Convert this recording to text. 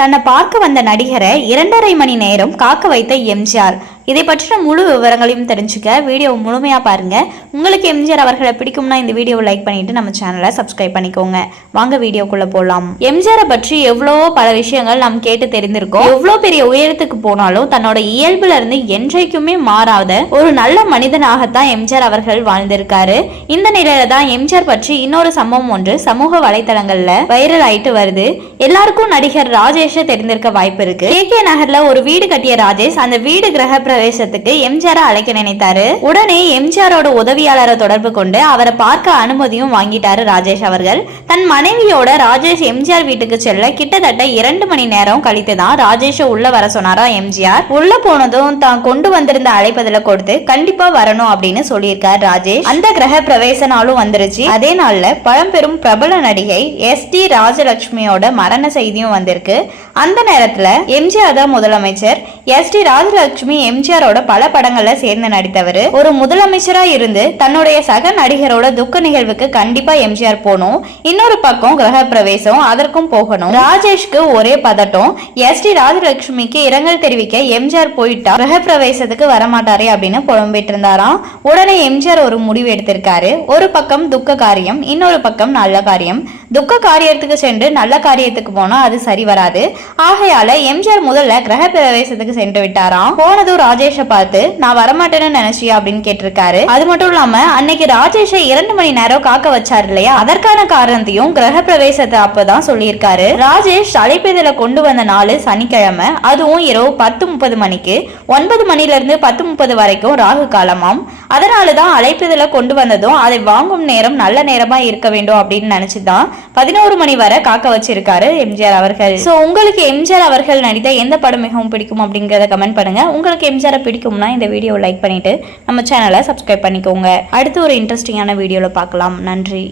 தன்னை பார்க்க வந்த நடிகரை இரண்டரை மணி நேரம் காக்க வைத்த எம்ஜிஆர். இதை பற்றின முழு விவரங்களையும் தெரிஞ்சுக்க வீடியோ முழுமையா பாருங்க. உங்களுக்கு எம்ஜிஆர் அவர்களை பிடிக்கும்னா இந்த வீடியோவை லைக் பண்ணிட்டு நம்ம சேனலை சப்ஸ்கிரைப் பண்ணிக்கோங்க. வாங்க வீடியோக்குள்ள போகலாம் எம்ஜிஆரை பற்றி எவ்வளவோ பல விஷயங்கள் நாம் கேட்டு தெரிந்திருக்கோம். எவ்வளோ பெரிய உயரத்துக்கு போனாலும் தன்னோட இயல்புல இருந்து என்றைக்குமே மாறாத ஒரு நல்ல மனிதனாகத்தான் எம்ஜிஆர் அவர்கள் வாழ்ந்திருக்காரு. இந்த நிலையில தான் எம்ஜிஆர் பற்றி இன்னொரு சம்பவம் ஒன்று சமூக வலைதளங்கள்ல வைரல் ஆயிட்டு வருது. எல்லாருக்கும் நடிகர் ராஜேஷை தெரிந்திருக்க வாய்ப்பு இருக்கு. கே கே நகர்ல ஒரு வீடு கட்டிய ராஜேஷ் அந்த வீடு கிரக பிரவேசத்துக்கு எம்ஜிஆரை அழைக்க நினைத்தாரு. உடனே எம்ஜிஆரோட உதவியாளரை தொடர்பு கொண்டு அவரை பார்க்க அனுமதியும் வாங்கிட்டாரு ராஜேஷ் அவர்கள். தன் மனைவியோட ராஜேஷ் எம்ஜிஆர் வீட்டுக்கு செல்ல கிட்டத்தட்ட இரண்டு மணி நேரம் கழித்து தான் ராஜேஷ உள்ள வர சொன்னாரா எம்ஜிஆர் உள்ள போனதும் தான் கொண்டு வந்திருந்த அழைப்பதில் கொடுத்து கண்டிப்பா வரணும் அப்படின்னு சொல்லியிருக்கார் ராஜேஷ். அந்த கிரக பிரவேச நாளும் வந்துருச்சு. அதே நாள்ல பழம்பெரும் பிரபல நடிகை எஸ் டி ராஜலட்சுமியோட மரண செய்தியும் வந்திருக்கு. அந்த நேரத்துல எம்ஜிஆர் தான் முதலமைச்சர் எஸ் டி ராஜலட்சுமி எம்ஜிஆரோட பல படங்கள்ல சேர்ந்து நடித்தவர். ஒரு முதலமைச்சரா இருந்து தன்னுடைய சக நடிகரோட துக்க நிகழ்வுக்கு கண்டிப்பா எம்ஜிஆர் போகணும். இன்னொரு பக்கம் கிரக பிரவேசம் அதற்கும் போகணும். ராஜேஷ்க்கு ஒரே பதட்டம் எஸ் டி ராஜலட்சுமிக்கு இரங்கல் தெரிவிக்க எம்ஜிஆர் போயிட்டா கிரக பிரவேசத்துக்கு வரமாட்டாரே அப்படின்னு புலம்பிட்டு இருந்தாராம் உடனே எம்ஜிஆர் ஒரு முடிவு எடுத்திருக்காரு. ஒரு பக்கம் துக்க காரியம் இன்னொரு பக்கம் நல்ல காரியம். துக்க காரியத்துக்கு சென்று நல்ல காரியத்துக்கு போனா அது சரி வராது. ஆகையால எம்ஜிஆர் முதல்ல கிரக பிரவேசத்துக்கு சென்று விட்டாராம். போனதும் ராஜேஷை பார்த்து நான் வரமாட்டேன்னு நினைச்சியா? அப்படின்னு கேட்டிருக்காரு. அது மட்டும் இல்லாம அன்னைக்கு ராஜேஷை இரண்டு மணி நேரம் காக்க வச்சாரு இல்லையா? அதற்கான காரணத்தையும் கிரக பிரவேசத்தை அப்பதான் சொல்லியிருக்காரு. ராஜேஷ் அழைப்பதில கொண்டு வந்த நாள் சனிக்கிழமை அதுவும் இரவு பத்து முப்பது மணிக்கு ஒன்பது மணில இருந்து பத்து முப்பது வரைக்கும் ராகு காலமாம். அதனாலதான் அழைப்பதில கொண்டு வந்ததும் அதை வாங்கும் நேரம் நல்ல நேரமாக இருக்க வேண்டும் அப்படின்னு நினச்சி தான் பதினோரு மணி வரை காக்க வச்சிருக்காரு எம்ஜிஆர் அவர்கள். ஸோ உங்களுக்கு எம்ஜிஆர் அவர்கள் நடித்த எந்த படம் மிகவும் பிடிக்கும் அப்படிங்கிறத கமெண்ட் பண்ணுங்க. உங்களுக்கு எம்ஜிஆரை பிடிக்கும்னா இந்த வீடியோ லைக் பண்ணிட்டு நம்ம சேனலை சப்ஸ்கிரைப் பண்ணிக்கோங்க. அடுத்து ஒரு இன்ட்ரெஸ்டிங்கான வீடியோவில் பார்க்கலாம். நன்றி.